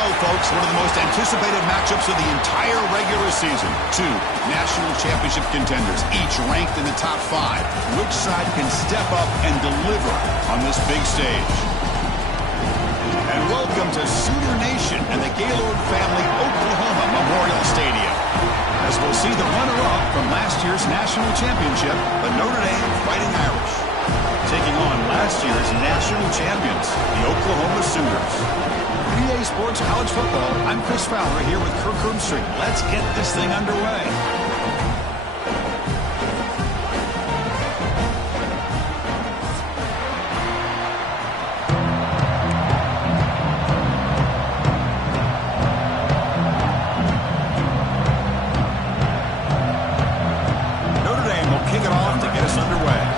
go, folks. One of the most anticipated matchups of the entire regular season. Two national championship contenders, each ranked in the top 5. Which side can step up and deliver on this big stage? And welcome to Sooner Nation and the Gaylord Family Oklahoma Memorial Stadium, as we'll see the runner-up from last year's national championship, the Notre Dame Fighting Irish, taking on last year's national champions, the Oklahoma Sooners. EA Sports College Football, I'm Chris Fowler here with Kirk Herbstreit. Let's get this thing underway. Notre Dame will kick it off to get us underway.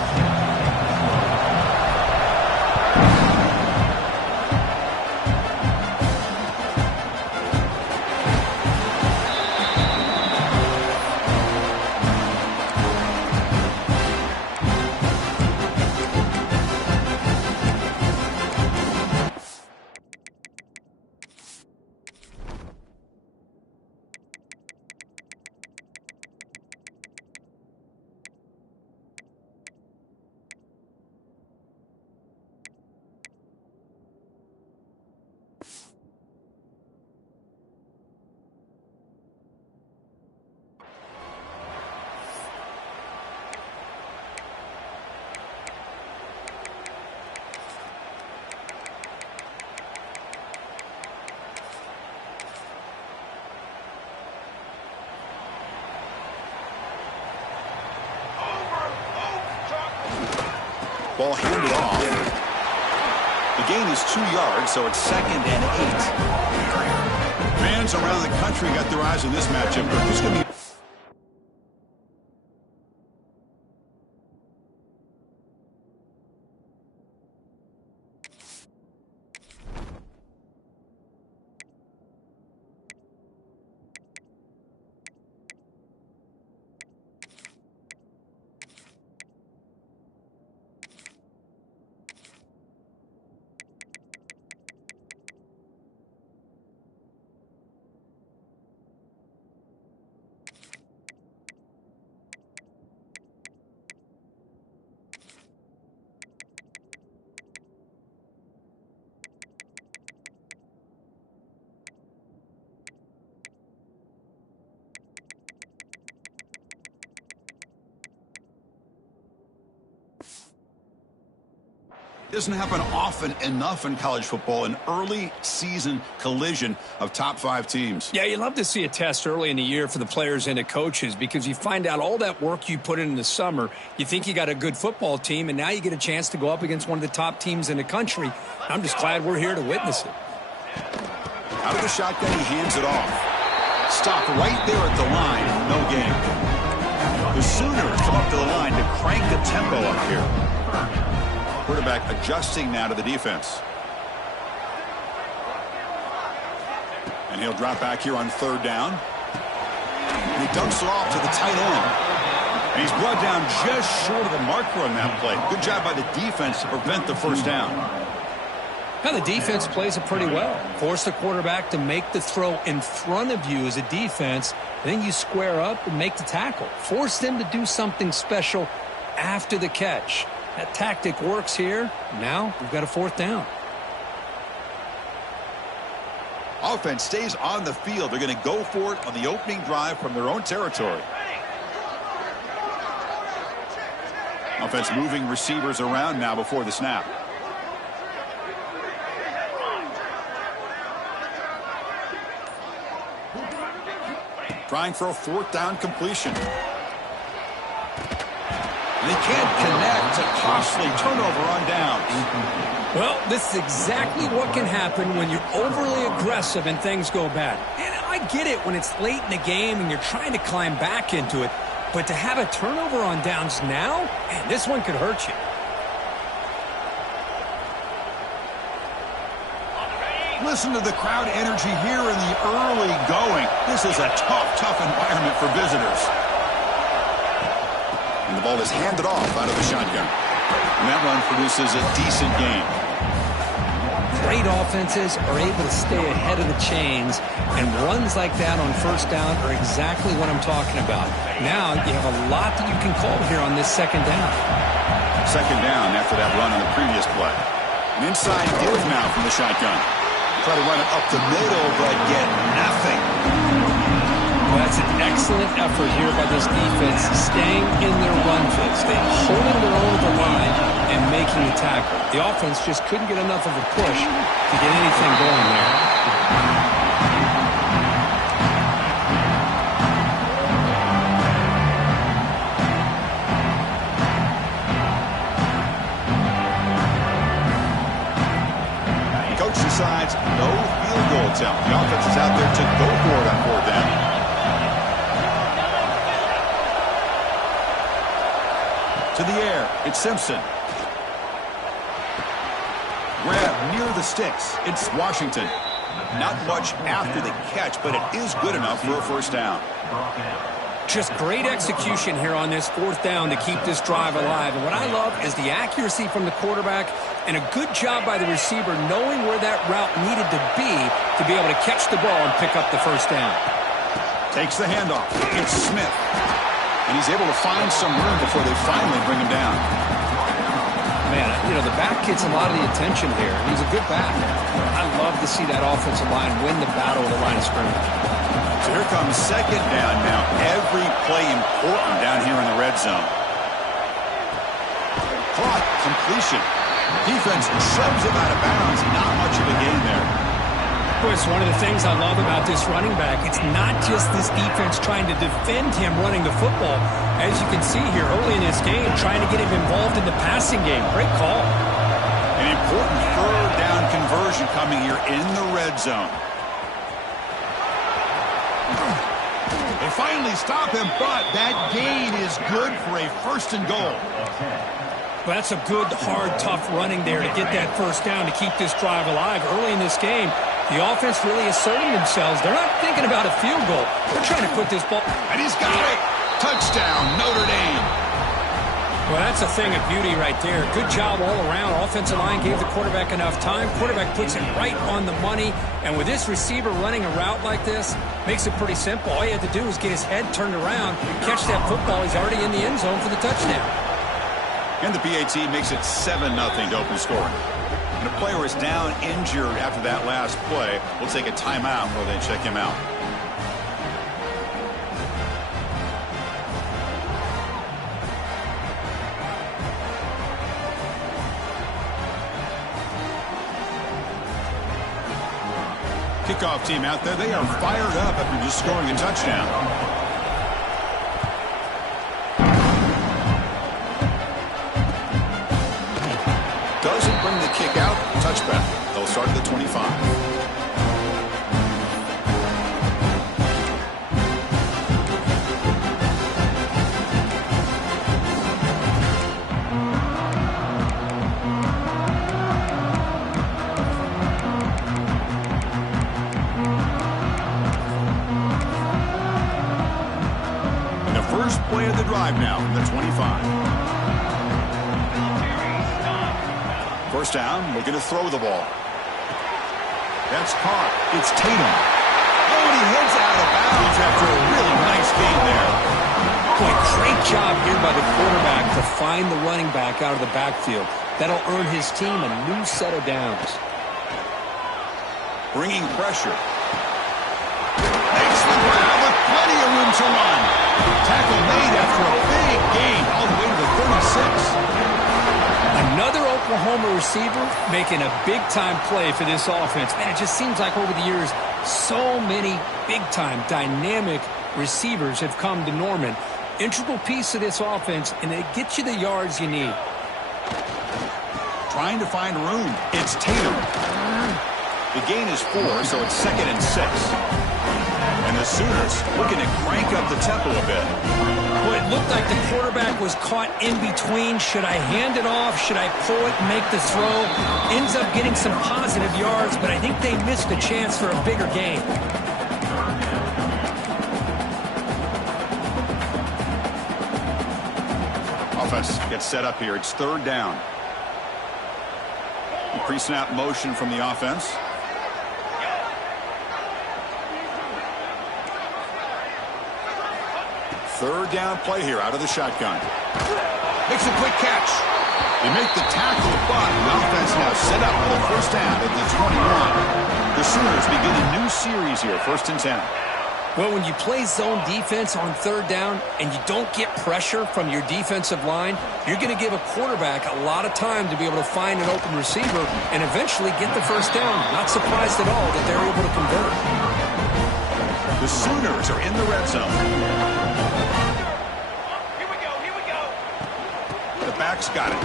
Ball handed off. The gain is 2 yards, so it's 2nd and 8. Fans around the country got their eyes on this matchup. This is going to be doesn't happen often enough in college football, an early season collision of top 5 teams. Yeah, you love to see a test early in the year for the players and the coaches because you find out all that work you put in the summer. You think you got a good football team, and now you get a chance to go up against one of the top teams in the country. I'm just glad we're here to witness it. Out of the shotgun, he hands it off. Stop right there at the line, no gain. The Sooners come up to the line to crank the tempo up here. Quarterback adjusting now to the defense. And he'll drop back here on 3rd down. And he dumps it off to the tight end. And he's brought down just short of the marker on that play. Good job by the defense to prevent the 1st down. Now the defense plays it pretty well. Force the quarterback to make the throw in front of you as a defense. Then you square up and make the tackle. Force them to do something special after the catch. That tactic works here. Now we've got a 4th down. Offense stays on the field. They're going to go for it on the opening drive from their own territory. Offense moving receivers around now before the snap. Trying for a 4th down completion. And he can't connect. A costly turnover on downs. Well, this is exactly what can happen when you're overly aggressive and things go bad. And I get it when it's late in the game and you're trying to climb back into it. But to have a turnover on downs now, man, this one could hurt you. Listen to the crowd energy here in the early going. This is a tough environment for visitors. And the ball is handed off out of the shotgun. And that run produces a decent gain. Great offenses are able to stay ahead of the chains, and runs like that on first down are exactly what I'm talking about. Now you have a lot that you can call here on this second down. Second down after that run on the previous play. An inside give now from the shotgun. Try to run it up the middle, but get nothing. Well, that's an excellent effort here by this defense, staying in their run fix. They're holding their own at the line and making the tackle. The offense just couldn't get enough of a push to get anything going there. Coach decides no field goal attempt. The offense is out there to go for it on fourth down. To the air, it's Simpson. Grab near the sticks, it's Washington. Not much after the catch, but it is good enough for a first down. Just great execution here on this fourth down to keep this drive alive. And what I love is the accuracy from the quarterback and a good job by the receiver knowing where that route needed to be able to catch the ball and pick up the first down. Takes the handoff. It's Smith. And he's able to find some room before they finally bring him down. Man, you know, the back gets a lot of the attention here. He's a good back. I love to see that offensive line win the battle of the line of scrimmage. So here comes second down now. Every play important down here in the red zone. Caught, completion. Defense shoves him out of bounds. Not much of a gain there. It's one of the things I love about this running back. It's not just this defense trying to defend him running the football. As you can see here early in this game, trying to get him involved in the passing game. Great call. An important third down conversion coming here in the red zone. They finally stop him, but that gain is good for a first and goal. Well, that's a good, hard, tough running there to get that first down to keep this drive alive. Early in this game, the offense really asserting themselves. They're not thinking about a field goal. They're trying to put this ball. And he's got it. Touchdown, Notre Dame. Well, that's a thing of beauty right there. Good job all around. Offensive line gave the quarterback enough time. Quarterback puts it right on the money. And with this receiver running a route like this, makes it pretty simple. All you have to do is get his head turned around, catch that football. He's already in the end zone for the touchdown. And the PAT makes it 7-0 to open scoring. And a player is down injured after that last play. We'll take a timeout while they check him out. Kickoff team out there. They are fired up after just scoring a touchdown. Doesn't bring the kick out. Touchback. They'll start at the 25. And the first play of the drive now from the 25. First down, looking to throw the ball. That's caught. It's Tatum. Oh, and he heads out of bounds after a really nice gain there. Boy, great job here by the quarterback to find the running back out of the backfield. That'll earn his team a new set of downs. Bringing pressure. Makes the grab with plenty of room to run. Tackle made after a big gain all the way to the 36. Another Oklahoma receiver making a big-time play for this offense. Man, it just seems like over the years, so many big-time, dynamic receivers have come to Norman. Integral piece of this offense, and it gets you the yards you need. Trying to find room. It's Tatum. The gain is 4, so it's 2nd and 6. And the Sooners looking to crank up the tempo a bit. Well, it looked like the quarterback was caught in between. Should I hand it off? Should I pull it and make the throw? Ends up getting some positive yards, but I think they missed a chance for a bigger gain. Offense gets set up here. It's third down. Pre-snap motion from the offense. Third down play here out of the shotgun. Makes a quick catch. They make the tackle, but the offense now set up for the first down at the 21. The Sooners begin a new series here, 1st and 10. Well, when you play zone defense on third down and you don't get pressure from your defensive line, you're going to give a quarterback a lot of time to be able to find an open receiver and eventually get the first down. Not surprised at all that they're able to convert. The Sooners are in the red zone. The back's got it.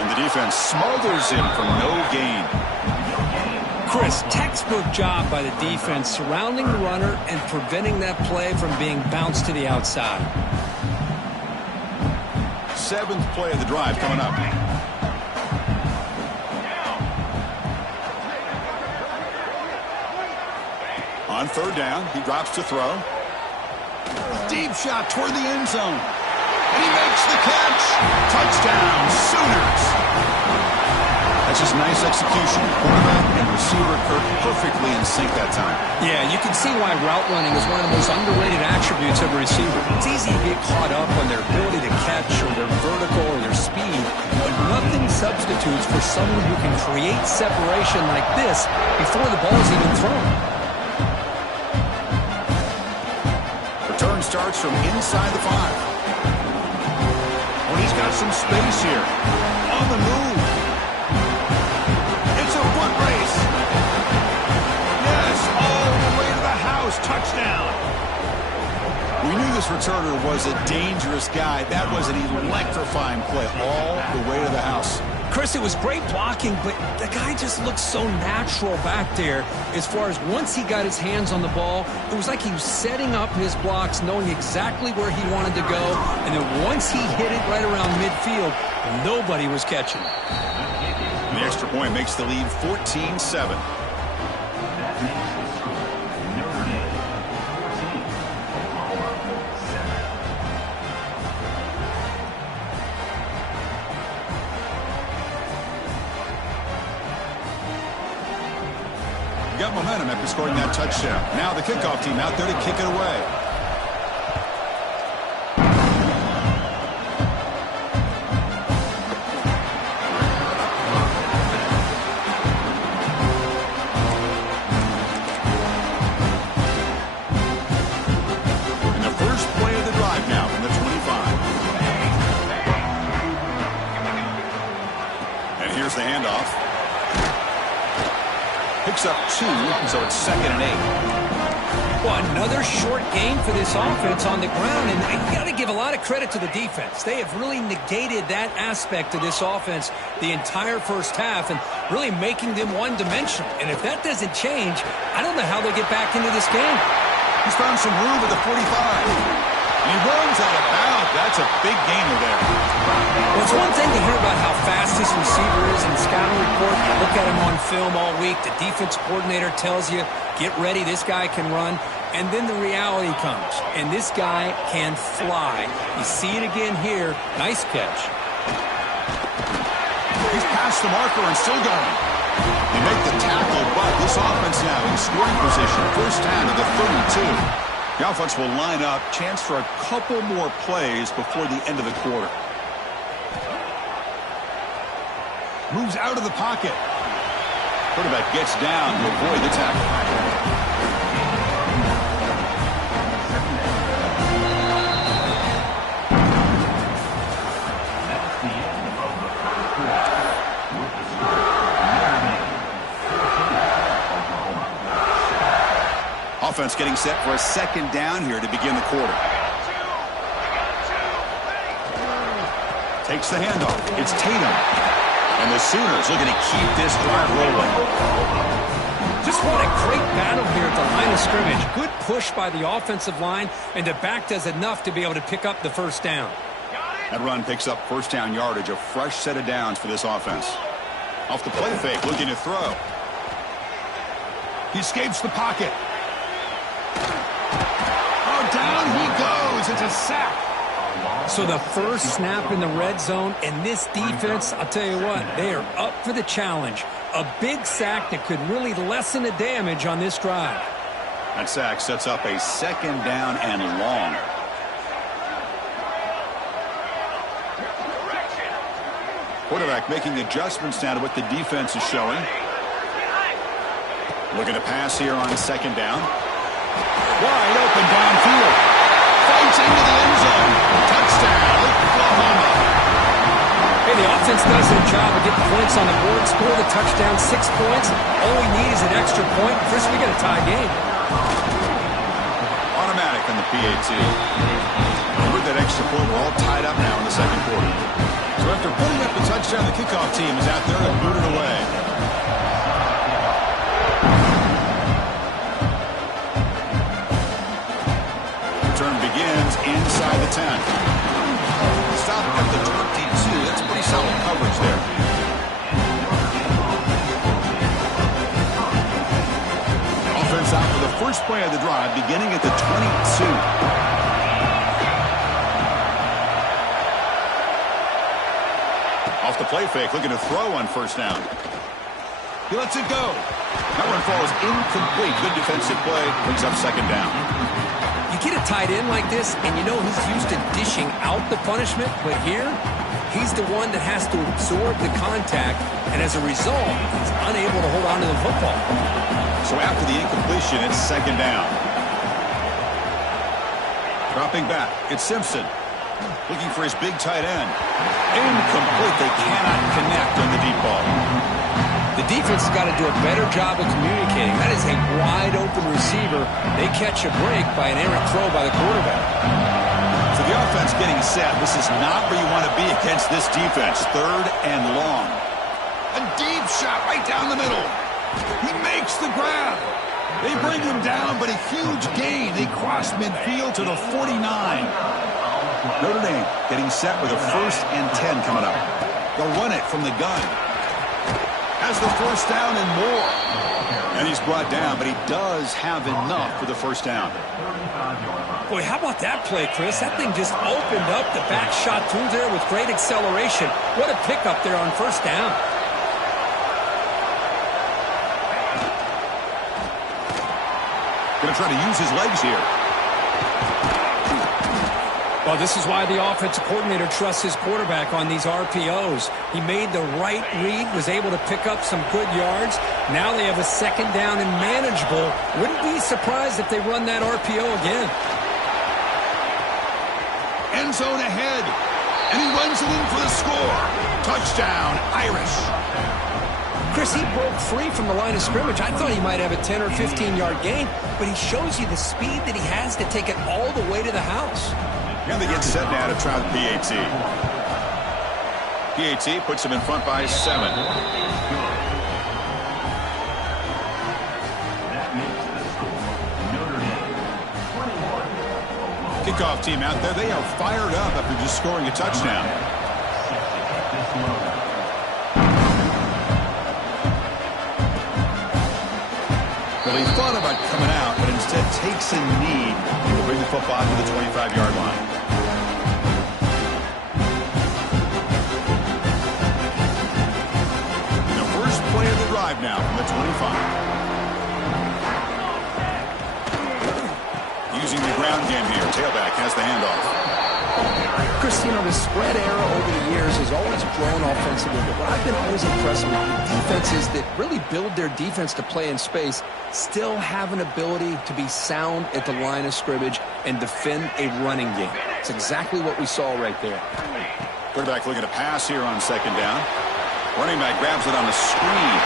And the defense smothers him for no gain. Chris, textbook job by the defense surrounding the runner and preventing that play from being bounced to the outside. 7th play of the drive coming up. On third down, he drops to throw. Deep shot toward the end zone. And he makes the catch. Touchdown, Sooners. That's just nice execution. Quarterback and receiver Kirk perfectly in sync that time. Yeah, you can see why route running is one of the most underrated attributes of a receiver. It's easy to get caught up on their ability to catch or their vertical or their speed, but nothing substitutes for someone who can create separation like this before the ball is even thrown. Return starts from inside the 5. Well, he's got some space here. On the move. It's a foot race. Yes, all the way to the house. Touchdown. We knew this returner was a dangerous guy. That was an electrifying play all the way to the house. Chris, it was great blocking, but the guy just looked so natural back there as far as once he got his hands on the ball, it was like he was setting up his blocks, knowing exactly where he wanted to go, and then once he hit it right around midfield, nobody was catching it. And the extra point makes the lead 14-7. Got momentum after scoring that touchdown. Now the kickoff team out there to kick it away. And the first play of the drive now from the 25. And here's the handoff. Picks up 2, so it's 2nd and 8. Well, another short gain for this offense on the ground, and you got to give a lot of credit to the defense. They have really negated that aspect of this offense the entire first half and really making them one-dimensional. And if that doesn't change, I don't know how they get back into this game. He's found some room at the 45. And he runs out of bounds. That's a big gainer there. Well, it's one thing to hear about how fast this receiver is in the scouting report. You look at him on film all week. The defense coordinator tells you, get ready, this guy can run. And then the reality comes, and this guy can fly. You see it again here. Nice catch. He's past the marker and still going. They make the tackle, but this offense now in scoring position. First down to the 32. The offense will line up. Chance for a couple more plays before the end of the quarter. Moves out of the pocket. Quarterback gets down to avoid the tackle. Offense getting set for a 2nd down here to begin the quarter. Takes the handoff. It's Tatum. And the Sooners looking to keep this drive rolling. Just what a great battle here at the line of scrimmage. Good push by the offensive line, and the back does enough to be able to pick up the first down. That run picks up first down yardage, a fresh set of downs for this offense. Off the play fake, looking to throw. He escapes the pocket. Oh, down he goes. It's a sack. So the first snap in the red zone, and this defense, I'll tell you what, they are up for the challenge. A big sack that could really lessen the damage on this drive. That sack sets up a second down and long. Quarterback making adjustments now to what the defense is showing. Looking to pass here on second down. Wide open downfield. Fights into the end zone. Touchdown, Oklahoma. Hey, the offense does their job of getting points on the board, score the touchdown, 6 points. All we need is an extra point. Chris, we got a tie game. Automatic on the PAT. And with that extra point, we're all tied up now in the second quarter. So after putting up the touchdown, the kickoff team is out there to boot it away. Return begins inside the 10. Stop at the 22. That's pretty solid coverage there. Offense out for the first play of the drive, beginning at the 22. Off the play fake, looking to throw on first down. He lets it go. That one falls incomplete. Good defensive play. Brings up second down. You get a tight end like this, and you know he's used to dishing out the punishment, but here, he's the one that has to absorb the contact, and as a result, he's unable to hold on to the football. So after the incompletion, it's second down. Dropping back, it's Simpson. Looking for his big tight end. Incomplete. They cannot connect on the deep ball. The defense has got to do a better job of communicating. That is a wide-open receiver. They catch a break by an errant throw by the quarterback. So the offense getting set. This is not where you want to be against this defense. Third and long. A deep shot right down the middle. He makes the grab. They bring him down, but a huge gain. They cross midfield to the 49. Notre Dame getting set with a 1st and 10 coming up. They'll run it from the gun. Has the first down and more. And he's brought down, but he does have enough for the first down. Boy, how about that play, Chris? That thing just opened up. The back shot through there with great acceleration. What a pickup there on first down. Going to try to use his legs here. Well, this is why the offensive coordinator trusts his quarterback on these RPOs. He made the right read, was able to pick up some good yards. Now they have a second down and manageable. Wouldn't be surprised if they run that RPO again. End zone ahead, and he runs it in for the score. Touchdown, Irish. Chris, he broke free from the line of scrimmage. I thought he might have a 10 or 15-yard gain, but he shows you the speed that he has to take it all the way to the house. And they get set now to try the PAT. PAT puts him in front by 7. Kickoff team out there. They are fired up after just scoring a touchdown. Well, he thought about coming out, but instead takes a knee to bring the football to the 25-yard line. The first play of the drive now from the 25. Using the ground game here. Tailback has the handoff. Chris, you know, the spread era over the years has always grown offensively, but what I've been always impressed with the defenses that really build their defense to play in space still have an ability to be sound at the line of scrimmage and defend a running game. It's exactly what we saw right there. Quarterback looking to pass here on second down. Running back grabs it on the screen.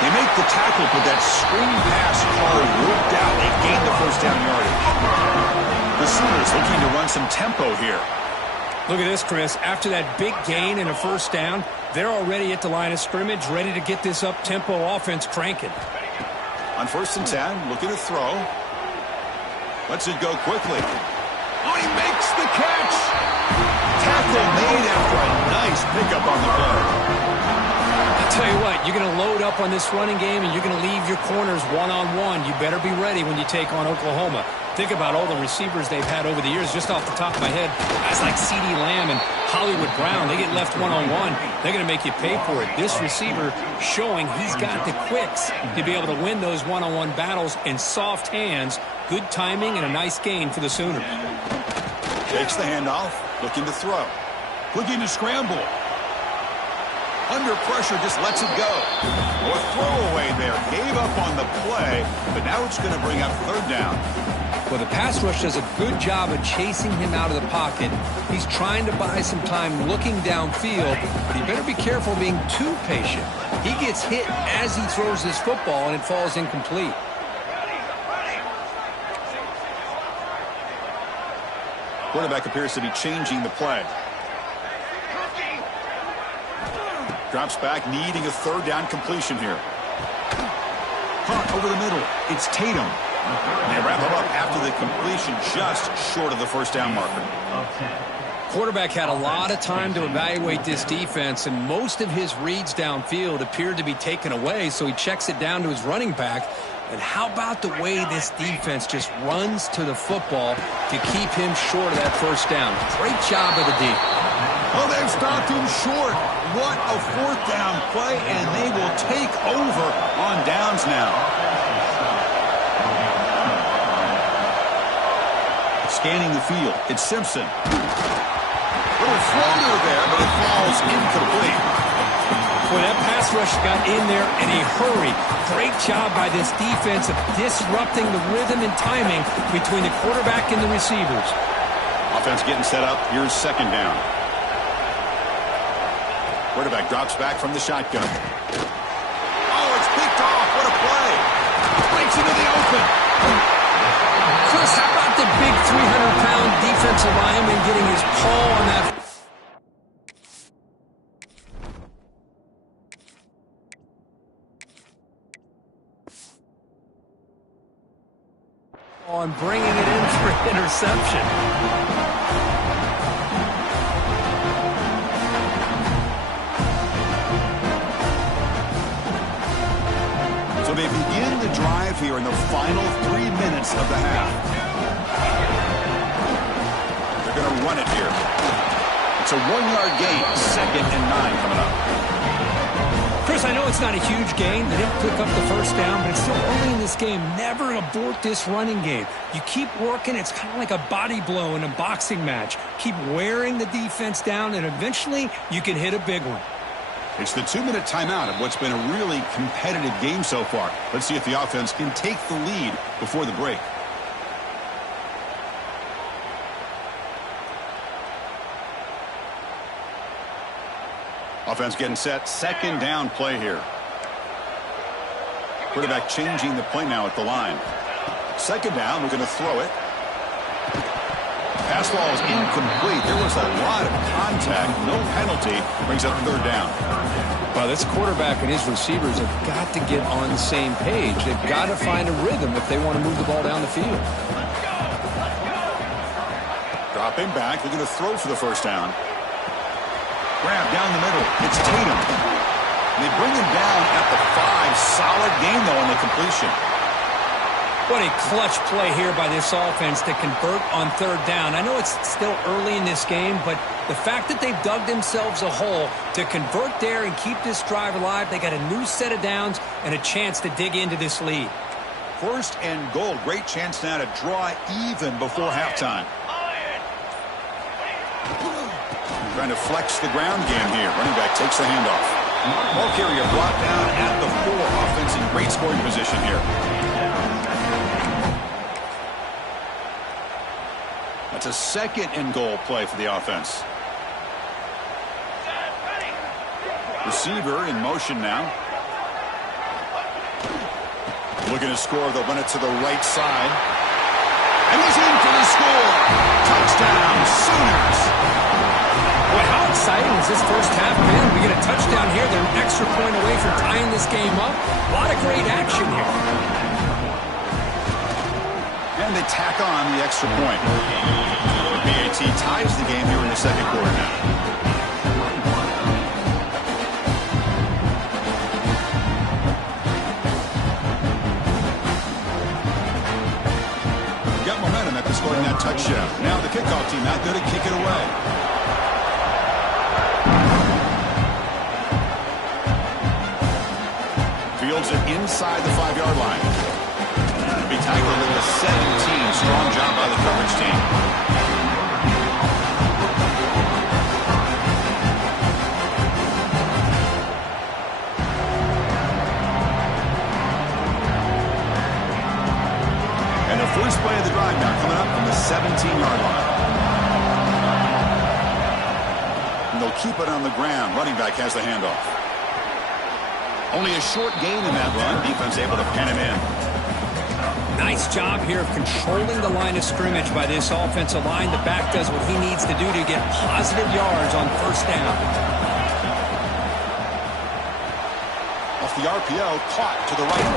They make the tackle, but that screen pass call worked out. They gained the first down yardage. The Sooners looking to run some tempo here. Look at this, Chris. After that big gain and a first down, they're already at the line of scrimmage, ready to get this up-tempo offense cranking. On 1st and 10, looking to throw. Lets it go quickly. Oh, he makes the catch. Tackle made after a nice pickup on the play. I'll tell you what, you're going to load up on this running game and you're going to leave your corners one-on-one. You better be ready when you take on Oklahoma. Think about all the receivers they've had over the years. Just off the top of my head, guys like CeeDee Lamb and Hollywood Brown, they get left one-on-one. They're going to make you pay for it. This receiver showing he's got the quicks to be able to win those one-on-one battles in soft hands. Good timing and a nice gain for the Sooners. Takes the handoff, looking to throw. Looking to scramble. Under pressure, just lets it go. Or throwaway there. Gave up on the play, but now it's going to bring up third down. Well, the pass rush does a good job of chasing him out of the pocket. He's trying to buy some time looking downfield, but he better be careful being too patient. He gets hit as he throws this football, and it falls incomplete. Quarterback appears to be changing the play. Drops back, needing a third down completion here. Caught over the middle. It's Tatum. They wrap him up after the completion, just short of the first down marker. Quarterback had a lot of time to evaluate this defense, and most of his reads downfield appeared to be taken away, so he checks it down to his running back. And how about the way this defense just runs to the football to keep him short of that first down? Great job of the D. Oh, they've stopped him short. What a fourth down play, and they will take over on downs now. Scanning the field, it's Simpson. Little floater there, but it falls incomplete. Boy, that pass rush got in there in a hurry. Great job by this defense of disrupting the rhythm and timing between the quarterback and the receivers. Offense getting set up. Here's second down. Quarterback drops back from the shotgun. Oh, it's picked off. What a play. Breaks into the open. Chris, how about the big 300-pound defensive lineman getting his paw on that? On bringing it in for an interception. So they begin the drive here in the final 3 minutes of the half. They're going to run it here. It's a 1-yard gain, 2nd and 9 coming up. Chris, I know it's not a huge gain. They didn't pick up the first down, but it's still early in this game. Never abort this running game. You keep working. It's kind of like a body blow in a boxing match. Keep wearing the defense down, and eventually you can hit a big one. It's the 2-minute timeout of what's been a really competitive game so far. Let's see if the offense can take the lead before the break. Offense getting set. Second down play here. Quarterback changing the play now at the line. Second down, we're going to throw it. Pass ball is incomplete. There was a lot of contact. No penalty. Brings up third down. Well, this quarterback and his receivers have got to get on the same page. They've got to find a rhythm if they want to move the ball down the field. Dropping back. They're going to throw for the first down. Grab down the middle. It's Tatum. They bring him down at the 5. Solid gain, though, on the completion. What a clutch play here by this offense to convert on third down. I know it's still early in this game, but the fact that they've dug themselves a hole to convert there and keep this drive alive, they got a new set of downs and a chance to dig into this lead. First and goal. Great chance now to draw even before halftime. Trying to flex the ground game here. Running back takes the handoff. Ball carrier brought down at the 4. Offense in great scoring position here. That's a second and goal play for the offense. Receiver in motion now. Looking to score. They'll run it to the right side. And he's in for the score. Touchdown, Sooners. Boy, how exciting has this first half been? We get a touchdown here. They're an extra point away from tying this game up. A lot of great action here. And they tack on the extra point. The BAT ties the game here in the second quarter now. Got touchdown. Now the kickoff team out there to kick it away. Fields it inside the 5-yard line. Be tackled at the 17. Strong job by the coverage team. And the first play of the drive now coming up from the 17-yard line. And they'll keep it on the ground. Running back has the handoff. Only a short gain in that run. Defense able to pen him in. Nice job here of controlling the line of scrimmage by this offensive line. The back does what he needs to do to get positive yards on first down. Off the RPO, caught to the right.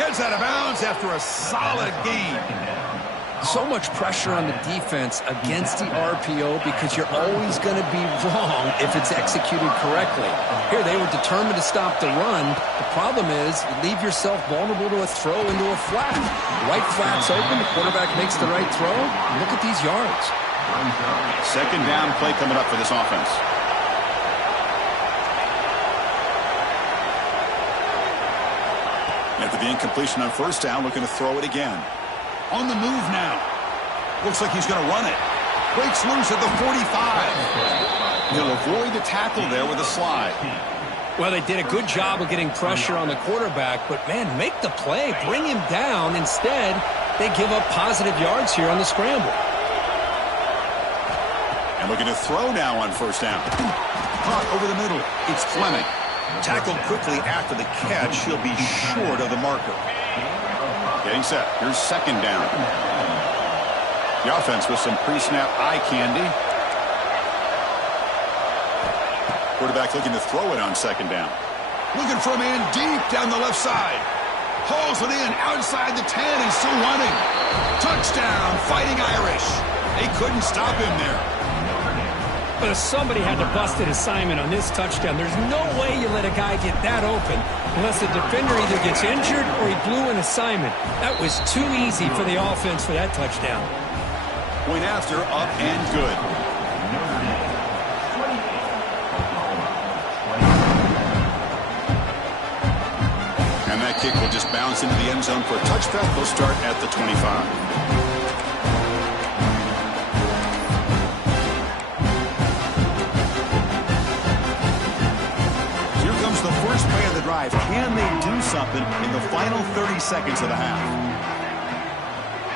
Heads out of bounds after a solid gain. So much pressure on the defense against the RPO because you're always going to be wrong if it's executed correctly. Here, they were determined to stop the run. The problem is you leave yourself vulnerable to a throw into a flat. The right flat's open. The quarterback makes the right throw. Look at these yards. Second down play coming up for this offense. After the incompletion on first down, looking to throw it again. On the move now. Looks like he's going to run it. Breaks loose at the 45. He'll avoid the tackle there with a slide. Well, they did a good job of getting pressure on the quarterback, but, man, make the play. Bring him down. Instead, they give up positive yards here on the scramble. And looking to throw now on first down. Caught over the middle. It's Fleming. Tackled quickly after the catch. He'll be short of the marker. Getting set. Here's second down. The offense with some pre-snap eye candy. Quarterback looking to throw it on second down. Looking for a man deep down the left side. Hauls it in outside the 10 and still running. Touchdown, Fighting Irish. They couldn't stop him there. But if somebody had to bust an assignment on this touchdown, there's no way you let a guy get that open unless the defender either gets injured or he blew an assignment. That was too easy for the offense for that touchdown. Point after, up and good. And that kick will just bounce into the end zone for a touchback. They'll start at the 25. Play of the drive. Can they do something in the final 30 seconds of the half?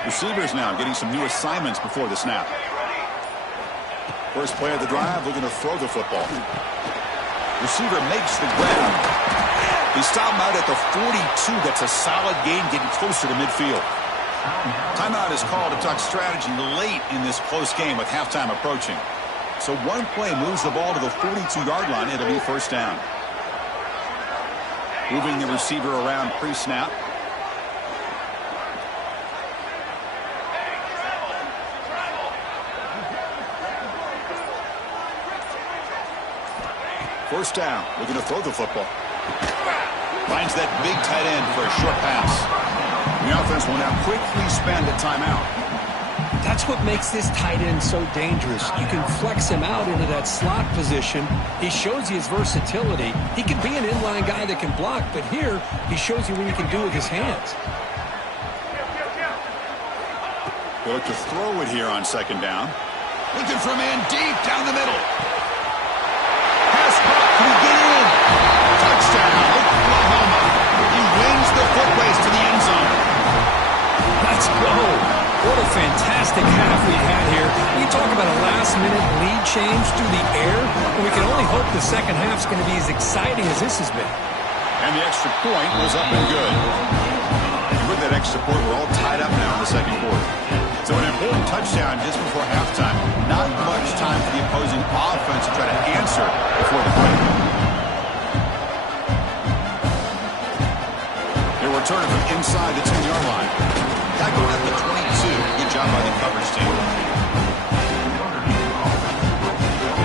Receivers now getting some new assignments before the snap. First play of the drive, looking to throw the football. Receiver makes the grab. He stopped him out at the 42. That's a solid gain, getting closer to midfield. Timeout is called to talk strategy late in this close game with halftime approaching. So one play moves the ball to the 42-yard line. It'll be first down. Moving the receiver around pre-snap. First down. Looking to throw the football. Finds that big tight end for a short pass. The offense will now quickly spend a timeout. That's what makes this tight end so dangerous. You can flex him out into that slot position. He shows you his versatility. He can be an inline guy that can block, but here he shows you what he can do with his hands. They look to throw it here on second down. Looking for a man deep down the middle. Pass caught. Can he get in? Touchdown, Oklahoma. He wins the foot race to the end zone. Let's go. What a fantastic half we had here. We talk about a last-minute lead change through the air, and we can only hope the second half's going to be as exciting as this has been. And the extra point was up and good. And with that extra point, we're all tied up now in the second quarter. So an important touchdown just before halftime. Not much time for the opposing offense to try to answer before the break. They're returning from inside the 10-yard line. Tackled at the 22. Good job by the coverage team.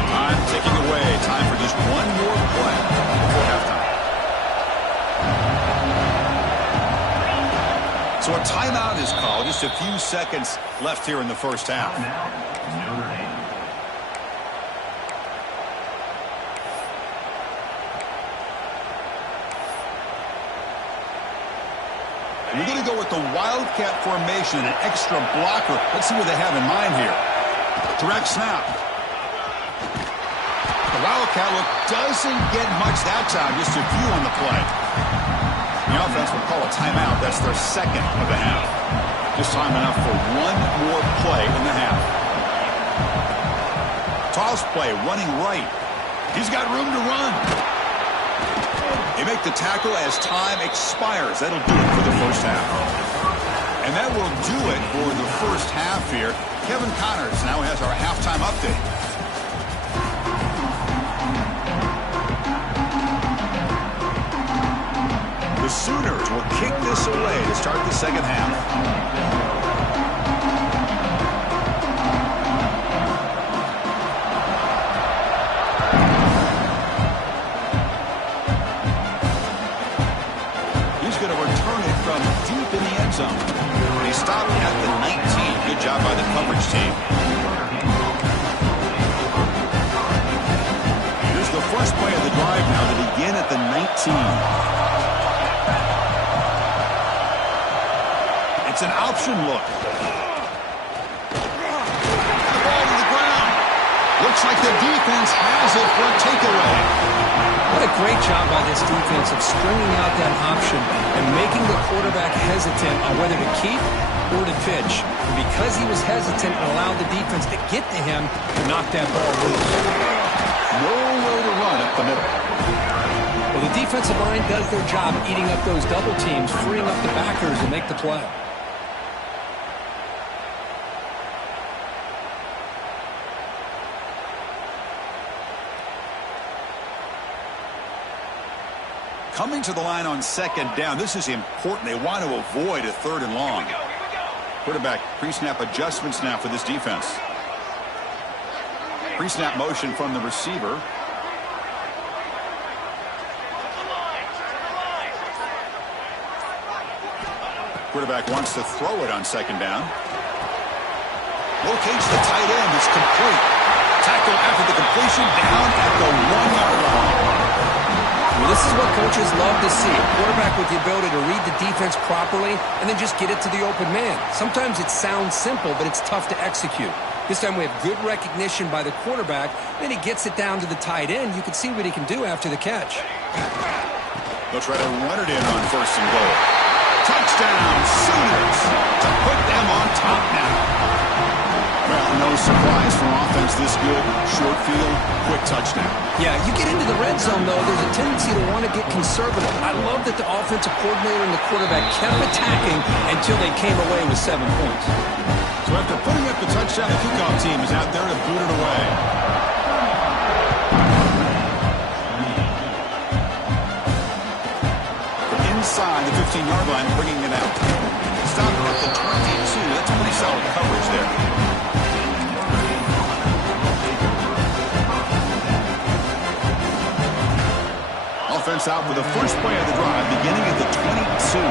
Time ticking away. Time for just one more play before halftime. So a timeout is called. call. Just a few seconds left here in the first half. We're going to go with the Wildcat formation, an extra blocker. Let's see what they have in mind here. Direct snap. The Wildcat look doesn't get much that time, just a few on the play. The offense will call a timeout. That's their second of the half. Just time enough for one more play in the half. Toss play, running right. He's got room to run. They make the tackle as time expires. That'll do it for the first half. And that will do it for the first half here. Kevin Connors now has our halftime update. The Sooners will kick this away to start the second half. Zone. He stopped at the 19. Good job by the coverage team. Here's the first play of the drive now to begin at the 19. It's an option look. The ball to the ground. Looks like the defense has it for a takeaway. What a great job by this defense of stringing out that option and making the quarterback hesitant on whether to keep or to pitch. And because he was hesitant, it allowed the defense to get to him to knock that ball loose. Nowhere to run up the middle. Well, the defensive line does their job eating up those double teams, freeing up the backers to make the play. Coming to the line on second down. This is important. They want to avoid a third and long. Quarterback pre-snap adjustments now for this defense. Pre-snap motion from the receiver. Quarterback wants to throw it on second down. Locates the tight end. It's complete. Tackle after the completion down at the 1-yard line. Well, this is what coaches love to see. A quarterback with the ability to read the defense properly and then just get it to the open man. Sometimes it sounds simple, but it's tough to execute. This time we have good recognition by the quarterback. Then he gets it down to the tight end. You can see what he can do after the catch. They'll try to run it in on first and goal. Touchdown, Sooners, to put them on top now. Well, no surprise for offense this good. Short field, quick touchdown. Yeah, you get into the red zone, though, there's a tendency to want to get conservative. I love that the offensive coordinator and the quarterback kept attacking until they came away with 7 points. So after putting up the touchdown, the kickoff team is out there to boot it away. From inside the 15-yard line, bringing it out. Stopper at the 22. That's pretty solid coverage there. Offense out for the first play of the drive, beginning at the 22.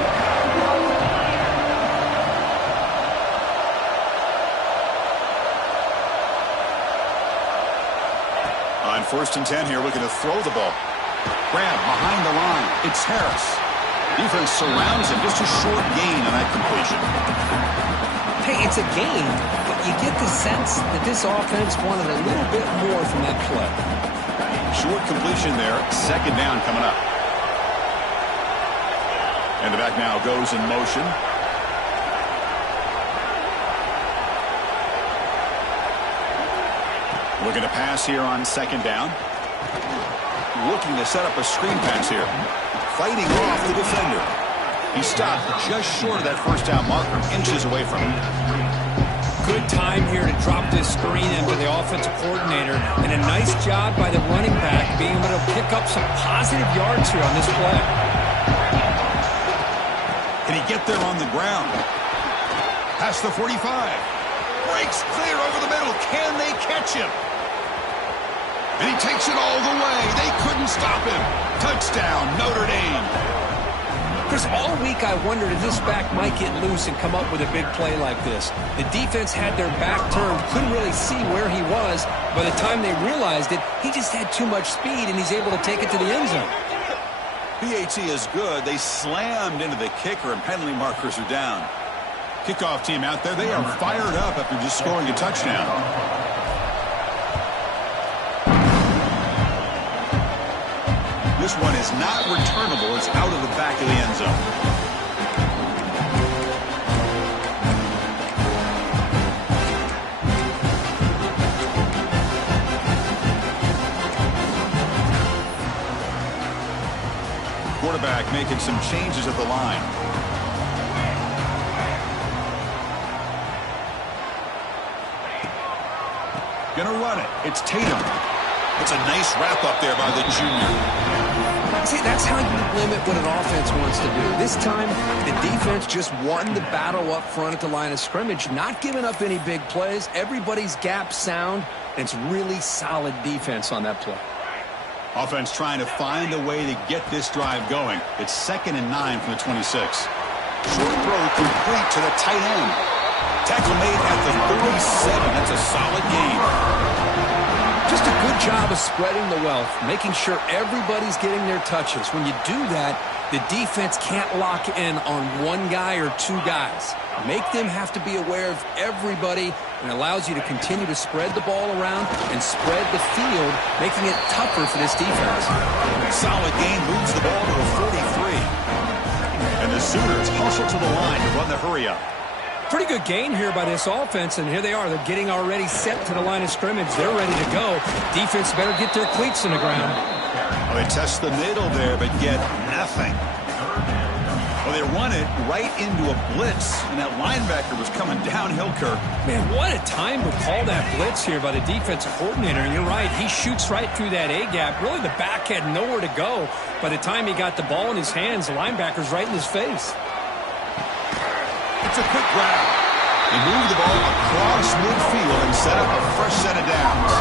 On first and 10 here, looking to throw the ball. Grab behind the line. It's Harris. Defense surrounds him. Just a short gain on that completion. Hey, it's a gain, but you get the sense that this offense wanted a little bit more from that play. Short completion there. Second down coming up. And the back now goes in motion. Looking to pass here on second down. Looking to set up a screen pass here. Fighting off the defender. He stopped just short of that first down marker, inches away from him. Good time here to drop this screen in for the offensive coordinator, and a nice job by the running back being able to pick up some positive yards here on this play. Can he get there on the ground? Past the 45. Breaks clear over the middle. Can they catch him? And he takes it all the way. They couldn't stop him. Touchdown, Notre Dame. Chris, all week I wondered if this back might get loose and come up with a big play like this. The defense had their back turned, couldn't really see where he was. By the time they realized it, he just had too much speed, and he's able to take it to the end zone. PAT is good. They slammed into the kicker, and penalty markers are down. Kickoff team out there, they are fired up after just scoring a touchdown. This one is not returnable. It's out of the back of the end zone. Quarterback making some changes at the line. Gonna run it. It's Tatum. It's a nice wrap up there by the junior. See, that's how you limit what an offense wants to do. This time, the defense just won the battle up front at the line of scrimmage, not giving up any big plays. Everybody's gap sound, and it's really solid defense on that play. Offense trying to find a way to get this drive going. It's 2nd and 9 from the 26. Short throw complete to the tight end. Tackle made at the 37. That's a solid gain. Just a good job of spreading the wealth, making sure everybody's getting their touches. When you do that, the defense can't lock in on one guy or two guys. Make them have to be aware of everybody, and allows you to continue to spread the ball around and spread the field, making it tougher for this defense. Solid gain, moves the ball to the 43. And the Sooners hustle to the line to run the hurry up. Pretty good gain here by this offense, and here they are. They're getting already set to the line of scrimmage. They're ready to go. Defense better get their cleats in the ground. Well, they test the middle there, but get nothing. Well, they run it right into a blitz, and that linebacker was coming downhill, Kirk. Man, what a time to call that blitz here by the defensive coordinator. And you're right, he shoots right through that A-gap. Really, the back had nowhere to go. By the time he got the ball in his hands, the linebacker's right in his face. It's a quick grab. They move the ball across midfield and set up a fresh set of downs.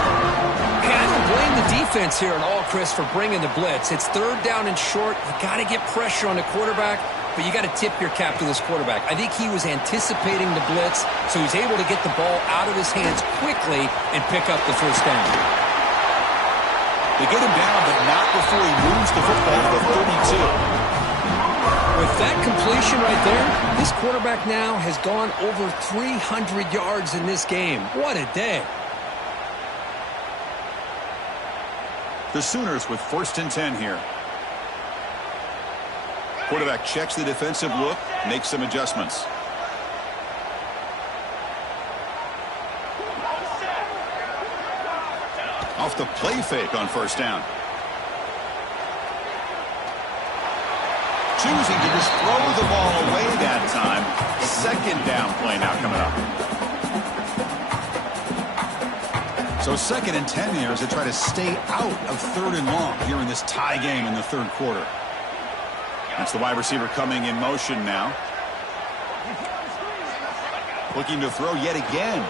Hey, I don't blame the defense here at all, Chris, for bringing the blitz. It's 3rd down and short. You got to get pressure on the quarterback, but you got to tip your cap to this quarterback. I think he was anticipating the blitz, so he's able to get the ball out of his hands quickly and pick up the first down. They get him down, but not before he moves the football to the 32. With that completion right there, this quarterback now has gone over 300 yards in this game. What a day. The Sooners with 1st and 10 here. Quarterback checks the defensive look, makes some adjustments. Off the play fake on 1st down. Choosing to just throw the ball away that time. 2nd down play now coming up. So 2nd and 10 here as they try to stay out of 3rd and long here in this tie game in the 3rd quarter. That's the wide receiver coming in motion now. Looking to throw yet again.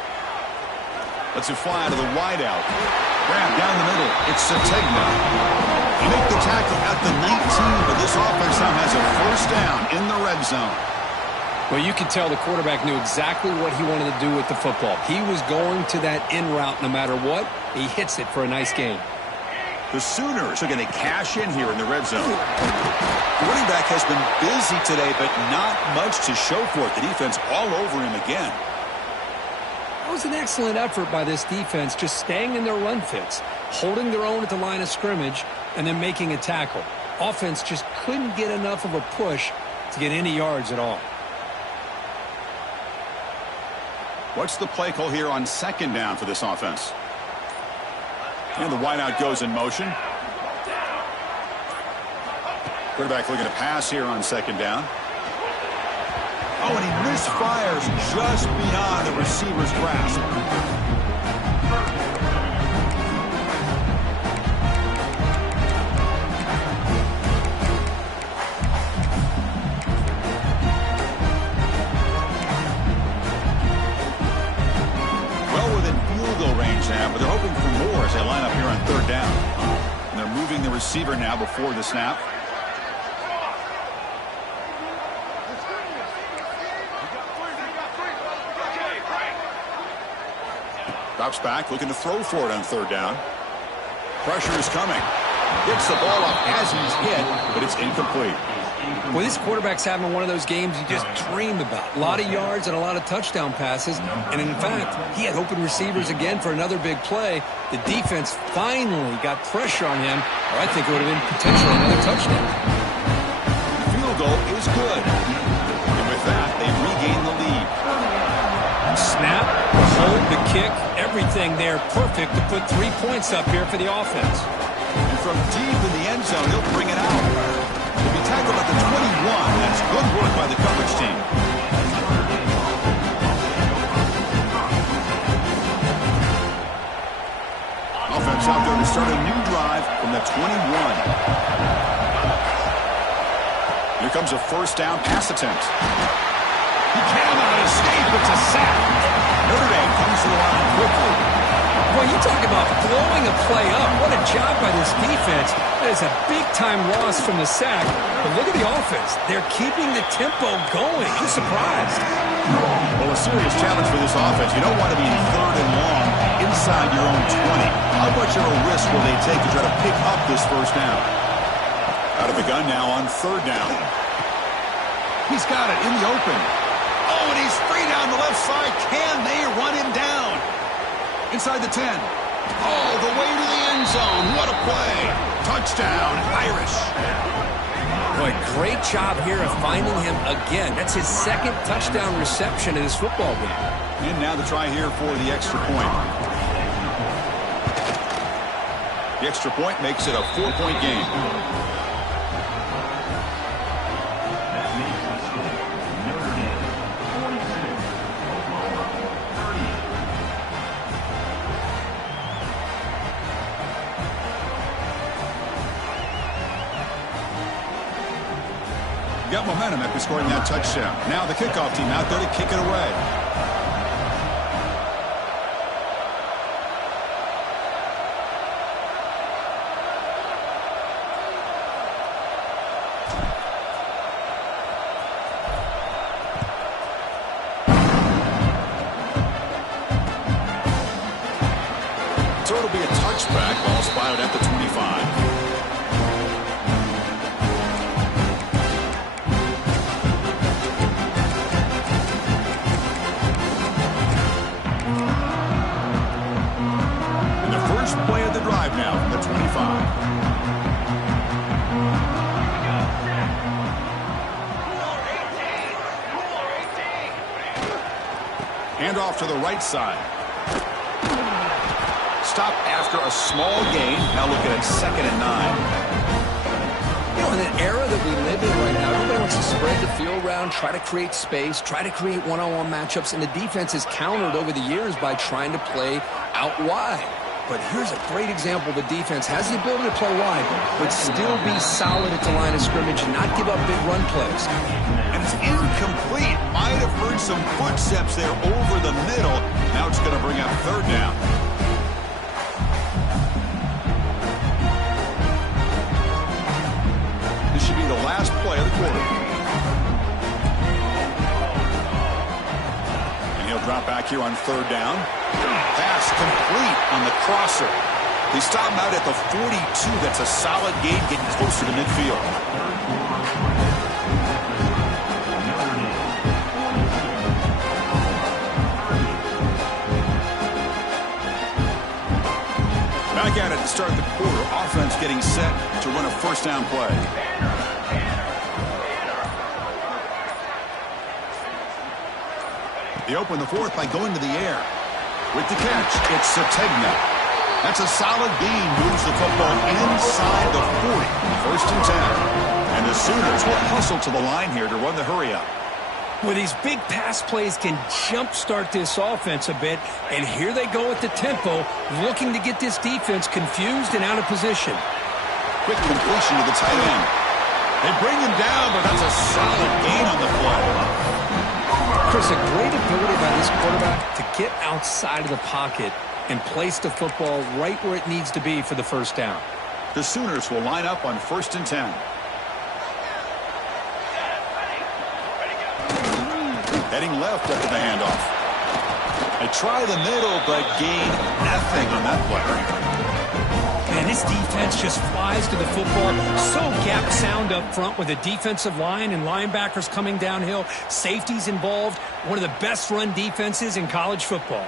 Lets it fly to the wideout. Grab down the middle. It's Sategna. He make the tackle at the 19, but this offense now has a 1st down in the red zone. Well, you can tell the quarterback knew exactly what he wanted to do with the football. He was going to that in route no matter what. He hits it for a nice gain. The Sooners are going to cash in here in the red zone. The running back has been busy today, but not much to show for it. The defense all over him again. That was an excellent effort by this defense, just staying in their run fits, holding their own at the line of scrimmage, and then making a tackle. Offense just couldn't get enough of a push to get any yards at all. What's the play call here on 2nd down for this offense? And the wideout goes in motion. Quarterback looking to pass here on 2nd down. Oh, and he misfires just beyond the receiver's grasp. Well within field goal range now, but they're hoping for more as they line up here on 3rd down. And they're moving the receiver now before the snap. Drops back, looking to throw for it on third down. Pressure is coming. Gets the ball up as he's hit, but it's incomplete. Well, this quarterback's having one of those games you just dream about. A lot of yards and a lot of touchdown passes. And in fact, he had open receivers again for another big play. The defense finally got pressure on him, or I think it would have been potentially another touchdown. The field goal is good. And with that, they regain the lead. Snap, the hold, the kick, everything there perfect to put 3 points up here for the offense. And from deep in the end zone, he'll bring it out. He'll be tackled at the 21. That's good work by the coverage team. Offense out there to start a new drive from the 21. Here comes a first down pass attempt. He cannot escape. It's a sack. Notre Dame comes to the line quickly. Well, you talk about blowing a play up. What a job by this defense. That is a big-time loss from the sack. But look at the offense. They're keeping the tempo going. I'm surprised. Well, a serious challenge for this offense. You don't want to be in third and long inside your own 20. How much of a risk will they take to try to pick up this first down? Out of the gun now on third down. He's got it in the open. Oh, and he's free down the left side. Can they run him down? Inside the 10. All the way to the end zone. What a play. Touchdown, Irish. Boy, great job here of finding him again. That's his second touchdown reception in this football game. And now the try here for the extra point. The extra point makes it a 4-point game. Got momentum after scoring that touchdown. Now the kickoff team out there to kick it away. So it'll be a touchback. Ball spotted at the 25. Play of the drive now from the 25. Hand off to the right side. Stop after a small gain. Now looking at 2nd and 9. You know, in an era that we live in right now, everybody wants to spread the field around, try to create space, try to create one-on-one matchups, and the defense has countered over the years by trying to play out wide. But here's a great example. The defense has the ability to play wide, but still be solid at the line of scrimmage and not give up big run plays. And it's incomplete. Might have heard some footsteps there over the middle. Now it's going to bring up third down. This should be the last play of the quarter. And he'll drop back here on third down. Pass complete on the crosser. They stop him out at the 42. That's a solid gain, getting closer to midfield. Back at it to start the quarter. Offense getting set to run a first down play. They open the fourth by going to the air. With the catch, it's Sategna. That's a solid gain. Moves the football inside the 40. 1st and 10. And the Sooners will hustle to the line here to run the hurry up. Well, these big pass plays can jumpstart this offense a bit. And here they go at the tempo, looking to get this defense confused and out of position. Quick completion to the tight end. They bring him down, but that's a solid gain on the play. Chris, a great ability by this quarterback to get outside of the pocket and place the football right where it needs to be for the first down. The Sooners will line up on 1st and 10. Heading left after the handoff. They try the middle, but gain nothing on that play. Man, this defense just flies to the football. So gap sound up front with a defensive line and linebackers coming downhill. Safeties involved. One of the best run defenses in college football.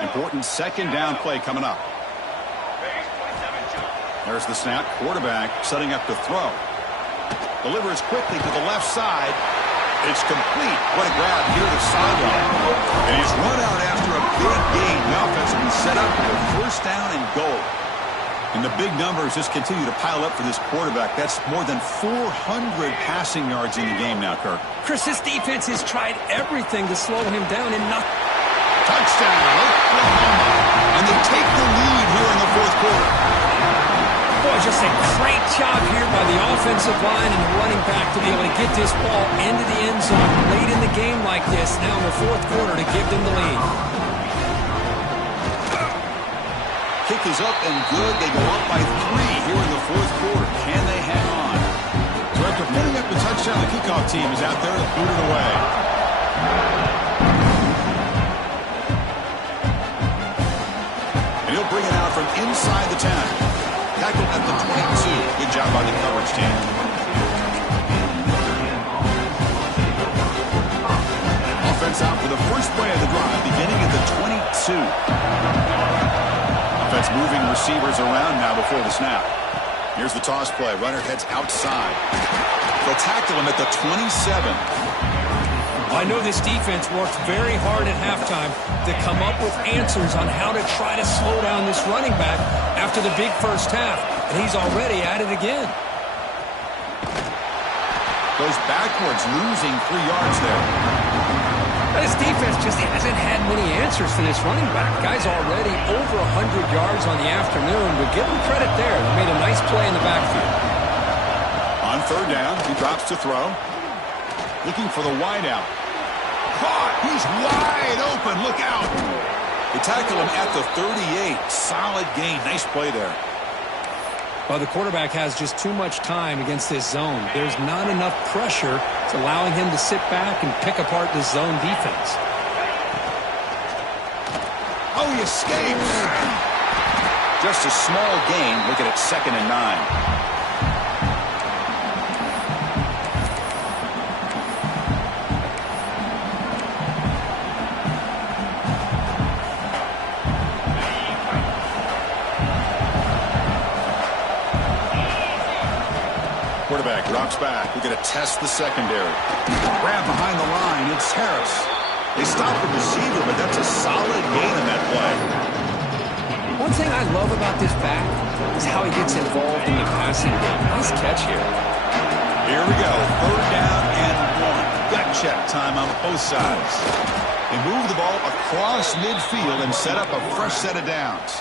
Important second down play coming up. There's the snap. Quarterback setting up to throw. Delivers quickly to the left side. It's complete. What a grab here to the sideline. And he's run out after a big gain. The offense will be set up for first down and goal. And the big numbers just continue to pile up for this quarterback. That's more than 400 passing yards in the game now, Kirk. Chris, this defense has tried everything to slow him down and not. Touchdown, Oklahoma. And they take the lead here in the fourth quarter. Boy, just a great job here by the offensive line and the running back to be able to get this ball into the end zone late in the game like this, now in the fourth quarter, to give them the lead. Kick is up and good. They go up by 3 here in the fourth quarter. Can they hang on? So after putting up the touchdown, the kickoff team is out there to boot it away. And he'll bring it out from inside the 10. Tackled at the 22. Good job by the coverage team. Offense out for the first play of the drive, beginning at the 22. Offense moving receivers around now before the snap. Here's the toss play. Runner heads outside. They'll tackle him at the 27. I know this defense worked very hard at halftime to come up with answers on how to try to slow down this running back after the big first half, and he's already at it again. Goes backwards, losing 3 yards there. This defense just hasn't had many answers for this running back. Guy's already over 100 yards on the afternoon, but give him credit there. They made a nice play in the backfield. On third down, he drops to throw. Looking for the wideout. Caught! He's wide open. Look out! They tackle him at the 38. Solid gain. Nice play there. Well, the quarterback has just too much time against this zone. There's not enough pressure. It's allowing him to sit back and pick apart this zone defense. Oh, he escapes! Just a small gain. Looking at 2nd and 9. Quarterback drops back. We're going to test the secondary. Grab behind the line. It's Harris. They stop the receiver, but that's a solid gain in that play. One thing I love about this back is how he gets involved in the passing game. Nice catch here. Here we go. Third down and 1. Gut check time on both sides. They move the ball across midfield and set up a fresh set of downs.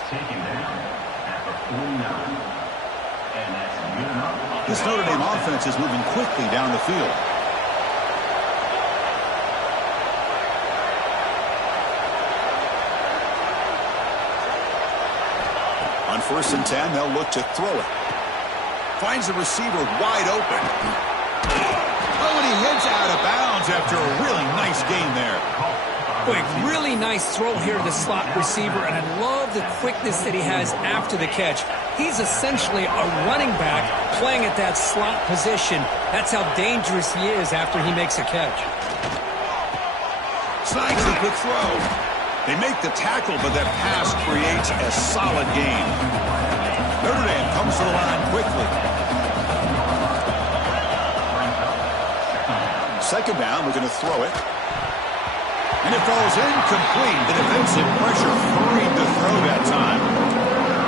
This Notre Dame offense is moving quickly down the field. On 1st and 10, they'll look to throw it. Finds the receiver wide open. Oh, and he heads out of bounds after a really nice gain there. Quick, really nice throw here to the slot receiver, and I love the quickness that he has after the catch. He's essentially a running back playing at that slot position. That's how dangerous he is after he makes a catch. Snags the quick throw. They make the tackle, but that pass creates a solid gain. Notre Dame comes to the line quickly. Second down, we're going to throw it. And it falls incomplete. The defensive pressure hurried the throw that time.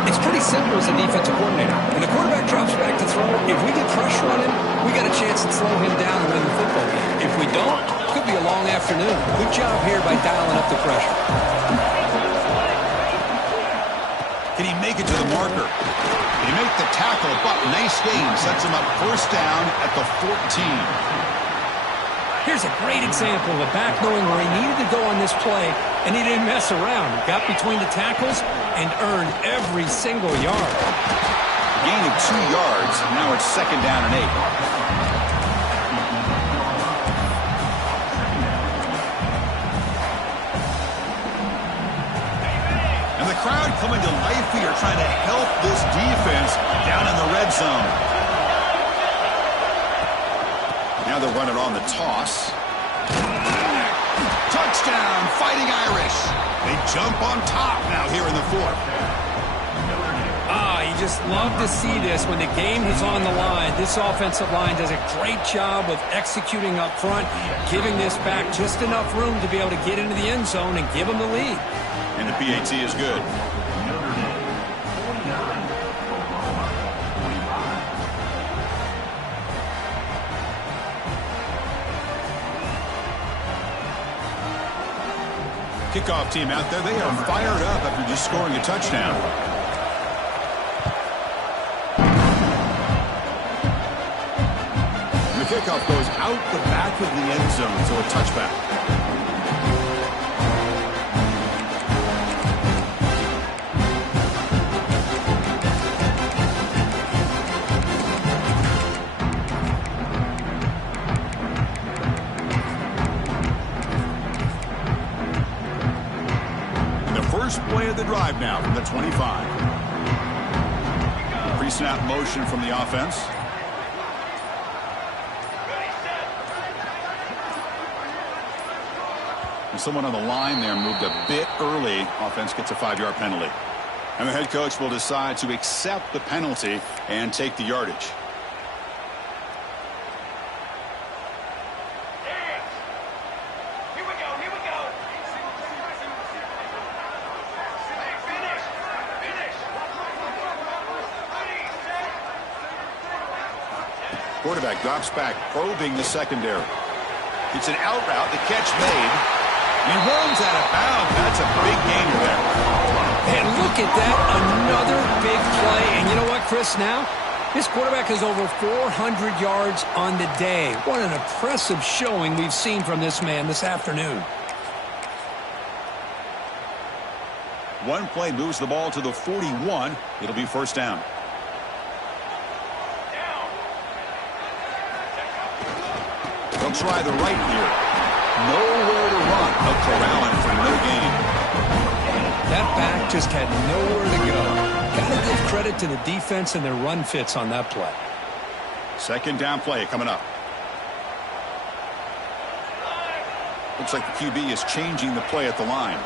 It's pretty simple as a defensive coordinator. When the quarterback drops back to throw, if we get pressure on him, we got a chance to slow him down and win the football game. If we don't, it could be a long afternoon. Good job here by dialing up the pressure. Can he make it to the marker? Can he make the tackle? But nice gain. Sets him up first down at the 14. Here's a great example of a back knowing where he needed to go on this play, and he didn't mess around. He got between the tackles and earned every single yard. Gain of 2 yards. Now it's 2nd down and 8. 8. 2 2. coming to life here, trying to help this defense down in the red zone. Now they'll run it on the toss. Touchdown, Fighting Irish. They jump on top now here in the fourth. You just love to see this when the game is on the line. This offensive line does a great job of executing up front, giving this back just enough room to be able to get into the end zone and give them the lead. And the PAT is good. Kickoff team out there, they are fired up after just scoring a touchdown. And the kickoff goes out the back of the end zone, so a touchback. First play of the drive now from the 25. Pre-snap motion from the offense. And someone on the line there moved a bit early. Offense gets a 5-yard penalty. And the head coach will decide to accept the penalty and take the yardage. Quarterback drops back, probing the secondary. It's an out route. The catch made. He runs out of bounds. That's a big gainer there. And look at that. Another big play. And you know what, Chris, now? This quarterback has over 400 yards on the day. What an impressive showing we've seen from this man this afternoon. One play moves the ball to the 41. It'll be first down. They'll try the right here. Nowhere to run. A corralling for no gain. That back just had nowhere to go. Got to give credit to the defense and their run fits on that play. Second down play coming up. Looks like the QB is changing the play at the line.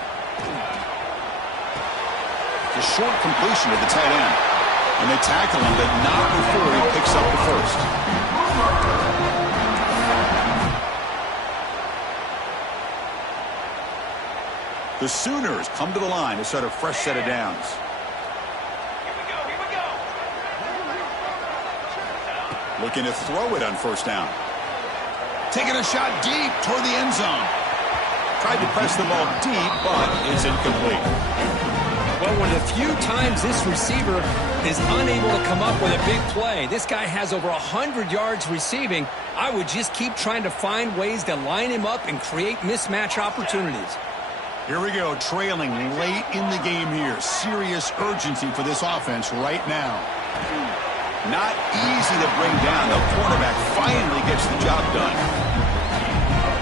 The short completion to the tight end. And they tackle him, but not before he picks up the first. The Sooners come to the line to start a fresh set of downs. Here we go. Looking to throw it on first down. Taking a shot deep toward the end zone. Tried to press the ball deep, but it's incomplete. Well, one of the few times this receiver is unable to come up with a big play. This guy has over 100 yards receiving. I would just keep trying to find ways to line him up and create mismatch opportunities. Here we go, trailing late in the game here. Serious urgency for this offense right now. Not easy to bring down. The quarterback finally gets the job done.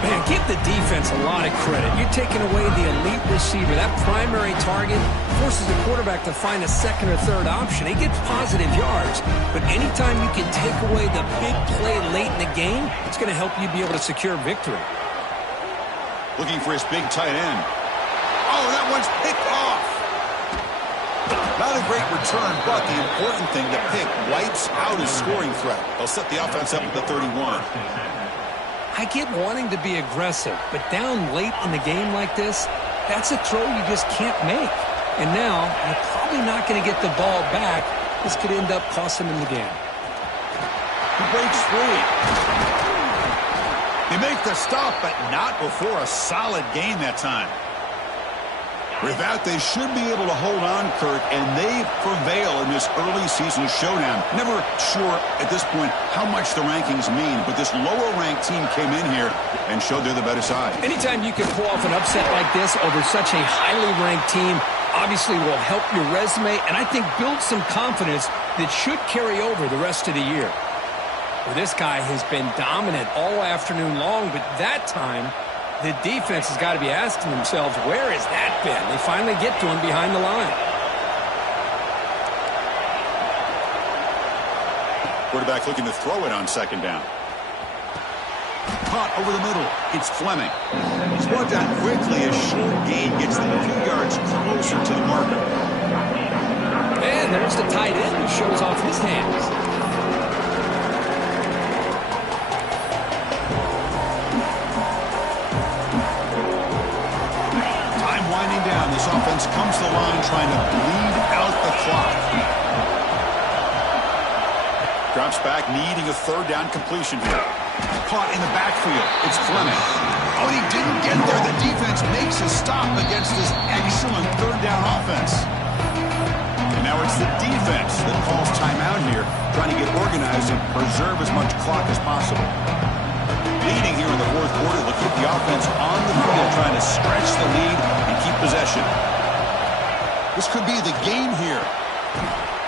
Man, give the defense a lot of credit. You're taking away the elite receiver. That primary target forces the quarterback to find a second or third option. He gets positive yards, but anytime you can take away the big play late in the game, it's going to help you be able to secure victory. Looking for his big tight end. Oh, that one's picked off. Not a great return, but the important thing, the pick wipes out his scoring threat. They'll set the offense up at the 31. I get wanting to be aggressive, but down late in the game like this, that's a throw you just can't make. And now, you're probably not going to get the ball back. This could end up costing him the game. He breaks free. They make the stop, but not before a solid gain that time. With that, they should be able to hold on, Kirk, and they prevail in this early season showdown. Never sure at this point how much the rankings mean, but this lower-ranked team came in here and showed they're the better side. Anytime you can pull off an upset like this over such a highly ranked team, obviously will help your resume, and I think build some confidence that should carry over the rest of the year. Well, this guy has been dominant all afternoon long, but that time, the defense has got to be asking themselves, where has that been? They finally get to him behind the line. Quarterback looking to throw it on second down. Caught over the middle. It's Fleming. He's brought down quickly. A short gain gets them a few yards closer to the marker. And there's the tight end who shows off his hands. Time winding down. This offense comes to the line trying to bleed out the clock. Drops back, needing a third down completion here. Caught in the backfield. It's Fleming. Oh, and he didn't get there. The defense makes a stop against this excellent third down offense. And now it's the defense that calls timeout here, trying to get organized and preserve as much clock as possible. Leading here in the fourth quarter, they'll keep the offense on the field, trying to stretch the lead and keep possession. This could be the game here.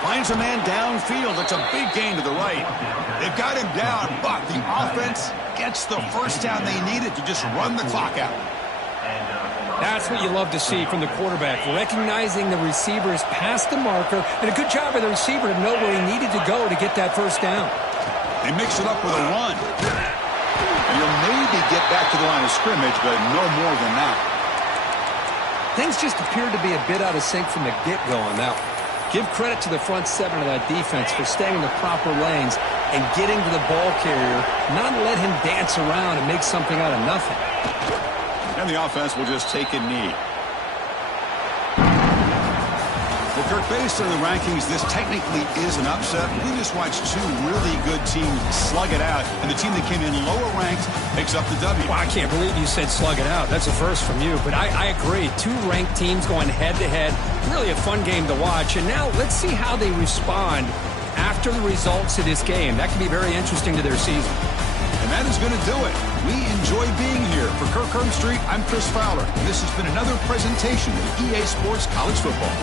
Finds a man downfield. It's a big gain to the right. They've got him down, but the offense gets the first down they needed to just run the clock out. That's what you love to see from the quarterback, recognizing the receivers past the marker, and a good job of the receiver to know where he needed to go to get that first down. They mix it up with a run. And you'll maybe get back to the line of scrimmage, but no more than that. Things just appeared to be a bit out of sync from the get-go on that one. Give credit to the front seven of that defense for staying in the proper lanes and getting to the ball carrier, not let him dance around and make something out of nothing. And the offense will just take a knee. Well, Kirk, based on the rankings, this technically is an upset. We just watched two really good teams slug it out, and the team that came in lower ranked picks up the W. Well, I can't believe you said slug it out. That's a first from you, but I agree. Two ranked teams going head-to-head. Really a fun game to watch, and now let's see how they respond after the results of this game. That could be very interesting to their season. And that is going to do it. We enjoy being here. For Kirk Herbstreit, I'm Chris Fowler. This has been another presentation of EA Sports College Football.